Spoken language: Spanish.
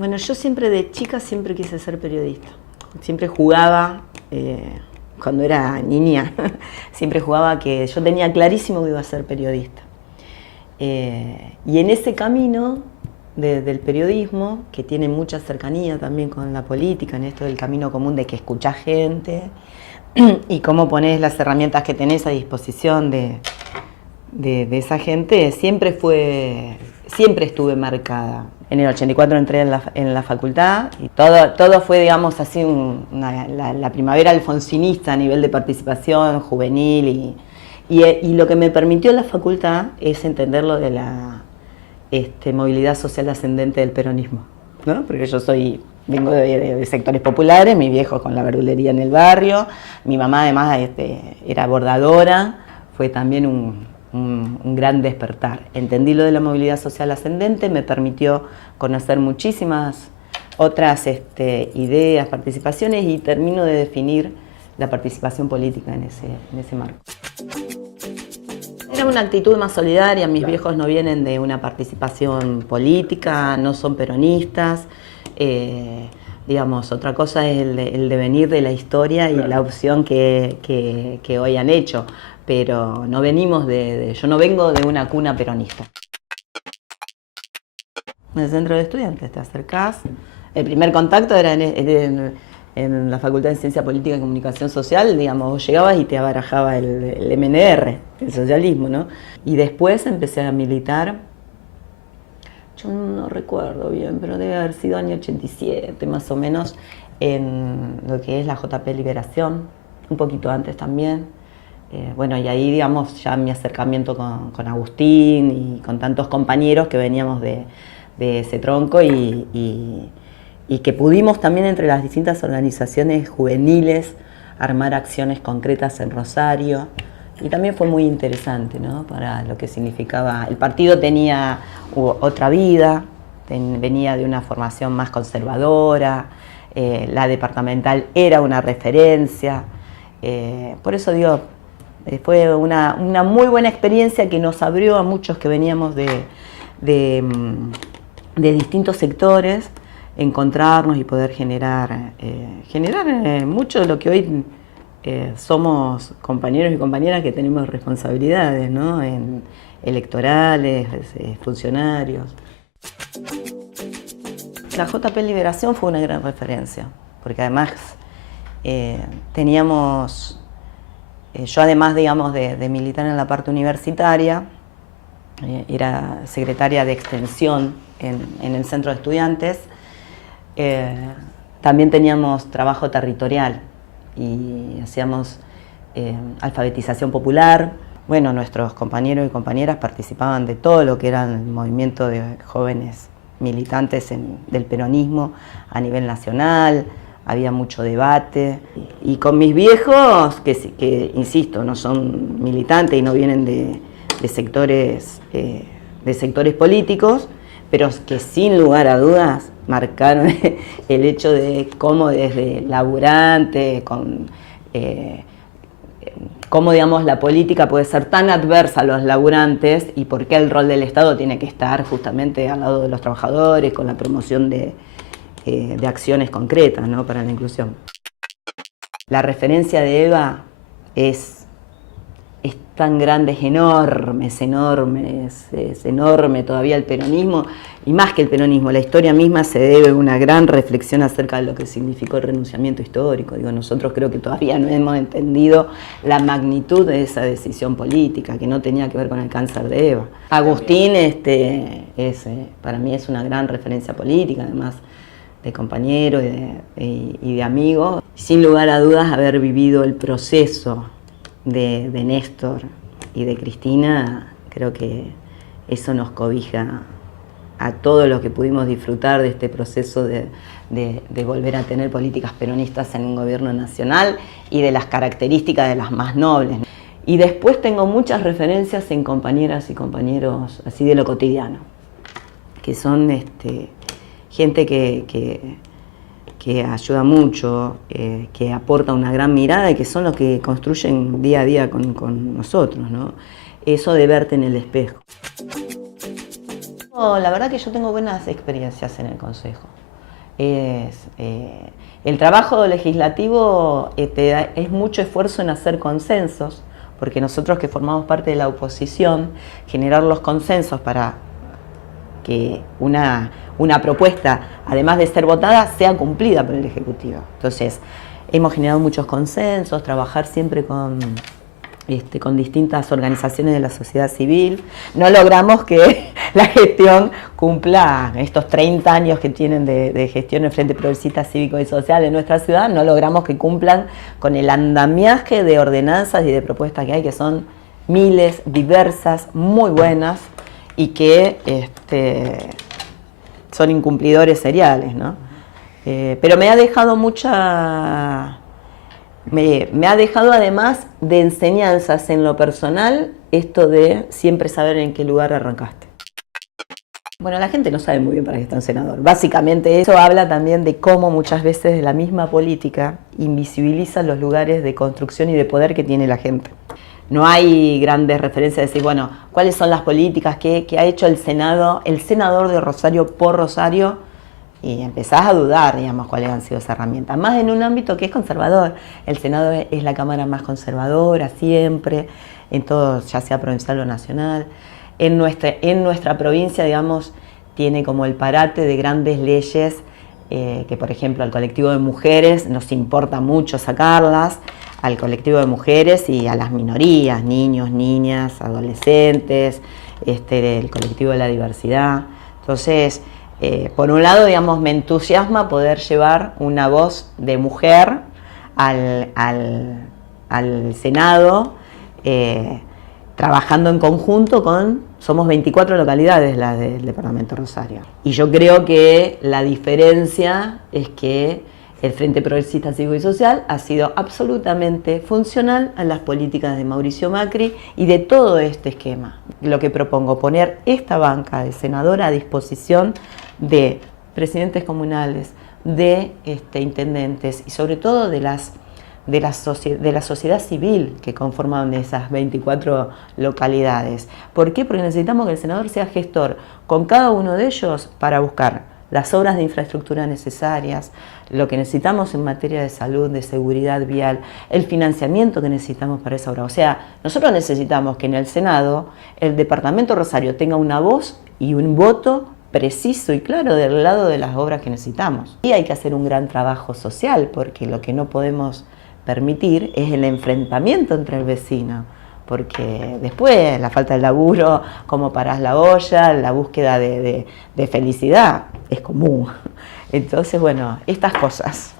Bueno, yo siempre de chica siempre quise ser periodista. Siempre jugaba, cuando era niña, siempre jugaba que yo tenía clarísimo que iba a ser periodista. Y en ese camino del periodismo, que tiene mucha cercanía también con la política, en esto del camino común de que escuchás gente y cómo ponés las herramientas que tenés a disposición de esa gente, siempre estuve marcada. En el 84 entré en la facultad y todo fue, digamos, así la primavera alfonsinista a nivel de participación juvenil y lo que me permitió la facultad es entender lo de la movilidad social ascendente del peronismo, ¿no? Porque yo vengo de sectores populares, mi viejo con la verdulería en el barrio, mi mamá además era bordadora, fue también un gran despertar. Entendí lo de la movilidad social ascendente, me permitió conocer muchísimas otras ideas, participaciones y termino de definir la participación política en ese marco. Era una actitud más solidaria, mis viejos no vienen de una participación política, no son peronistas, digamos, otra cosa es el devenir de la historia y la opción que hoy han hecho, pero no venimos yo no vengo de una cuna peronista. En el centro de estudiantes te acercás, el primer contacto era en la Facultad de Ciencia Política y Comunicación Social, digamos, vos llegabas y te abarajaba el MNR, el socialismo, ¿no? Y después empecé a militar, yo no recuerdo bien, pero debe haber sido año 87 más o menos, en lo que es la JP Liberación, un poquito antes también. Bueno, y ahí, digamos, ya mi acercamiento con Agustín y con tantos compañeros que veníamos de ese tronco y que pudimos también entre las distintas organizaciones juveniles armar acciones concretas en Rosario. Y también fue muy interesante, ¿no? Para lo que significaba. El partido tenía otra vida, venía de una formación más conservadora, la departamental era una referencia. Por eso digo, fue una muy buena experiencia que nos abrió a muchos que veníamos de distintos sectores, encontrarnos y poder generar mucho de lo que hoy somos compañeros y compañeras que tenemos responsabilidades, ¿no? Electorales, funcionarios. La JP Liberación fue una gran referencia, porque además teníamos, yo además, digamos, de militar en la parte universitaria, era secretaria de extensión en el centro de estudiantes, también teníamos trabajo territorial y hacíamos alfabetización popular. Bueno, nuestros compañeros y compañeras participaban de todo lo que era el movimiento de jóvenes militantes del peronismo a nivel nacional, había mucho debate. Y con mis viejos, que insisto, no son militantes y no vienen de sectores políticos, pero que sin lugar a dudas marcaron el hecho de cómo desde laburante, cómo, digamos, la política puede ser tan adversa a los laburantes y por qué el rol del Estado tiene que estar justamente al lado de los trabajadores con la promoción de acciones concretas, ¿no? Para la inclusión. La referencia de Eva es tan grande, es enorme todavía el peronismo, y más que el peronismo, la historia misma se debe a una gran reflexión acerca de lo que significó el renunciamiento histórico. Digo, nosotros creo que todavía no hemos entendido la magnitud de esa decisión política, que no tenía que ver con el cáncer de Eva. Agustín para mí es una gran referencia política, además de compañero y de amigo. Sin lugar a dudas, haber vivido el proceso de Néstor y de Cristina, creo que eso nos cobija a todos los que pudimos disfrutar de este proceso de volver a tener políticas peronistas en un gobierno nacional y de las características de las más nobles. Y después tengo muchas referencias en compañeras y compañeros así de lo cotidiano, que son gente que ayuda mucho, que aporta una gran mirada y que son los que construyen día a día con nosotros, ¿no? Eso de verte en el espejo. La verdad que yo tengo buenas experiencias en el Consejo. El trabajo legislativo es mucho esfuerzo en hacer consensos, porque nosotros que formamos parte de la oposición, generar los consensos para que una propuesta, además de ser votada, sea cumplida por el Ejecutivo. Entonces, hemos generado muchos consensos, trabajar siempre con distintas organizaciones de la sociedad civil. No logramos que la gestión cumpla estos 30 años que tienen de gestión el Frente Progresista Cívico y Social en nuestra ciudad, no logramos que cumplan con el andamiaje de ordenanzas y de propuestas que hay, que son miles, diversas, muy buenas, y que son incumplidores seriales, ¿no? Pero me ha dejado me ha dejado además de enseñanzas en lo personal esto de siempre saber en qué lugar arrancaste. Bueno, la gente no sabe muy bien para qué está un senador. Básicamente eso habla también de cómo muchas veces la misma política invisibiliza los lugares de construcción y de poder que tiene la gente. No hay grandes referencias de decir, bueno, cuáles son las políticas que ha hecho el Senado, el senador de Rosario por Rosario, y empezás a dudar, digamos, cuáles han sido esas herramientas. Más en un ámbito que es conservador. El Senado es la cámara más conservadora siempre, en todo, ya sea provincial o nacional. En nuestra provincia, digamos, tiene como el parate de grandes leyes que, por ejemplo, al colectivo de mujeres nos importa mucho sacarlas, al colectivo de mujeres y a las minorías, niños, niñas, adolescentes, el colectivo de la diversidad. Entonces, por un lado, digamos, me entusiasma poder llevar una voz de mujer al Senado, trabajando en conjunto somos 24 localidades las del departamento de Rosario. Y yo creo que la diferencia es que el Frente Progresista Cívico y Social ha sido absolutamente funcional a las políticas de Mauricio Macri y de todo este esquema. Lo que propongo, poner esta banca de senadora a disposición de presidentes comunales, de intendentes y sobre todo de la sociedad civil que conforman esas 24 localidades. ¿Por qué? Porque necesitamos que el senador sea gestor con cada uno de ellos para buscar las obras de infraestructura necesarias, lo que necesitamos en materia de salud, de seguridad vial, el financiamiento que necesitamos para esa obra. O sea, nosotros necesitamos que en el Senado el departamento Rosario tenga una voz y un voto preciso y claro del lado de las obras que necesitamos. Y hay que hacer un gran trabajo social, porque lo que no podemos permitir es el enfrentamiento entre el vecino, porque después la falta de laburo, cómo parás la olla, la búsqueda de felicidad es común. Entonces, bueno, estas cosas.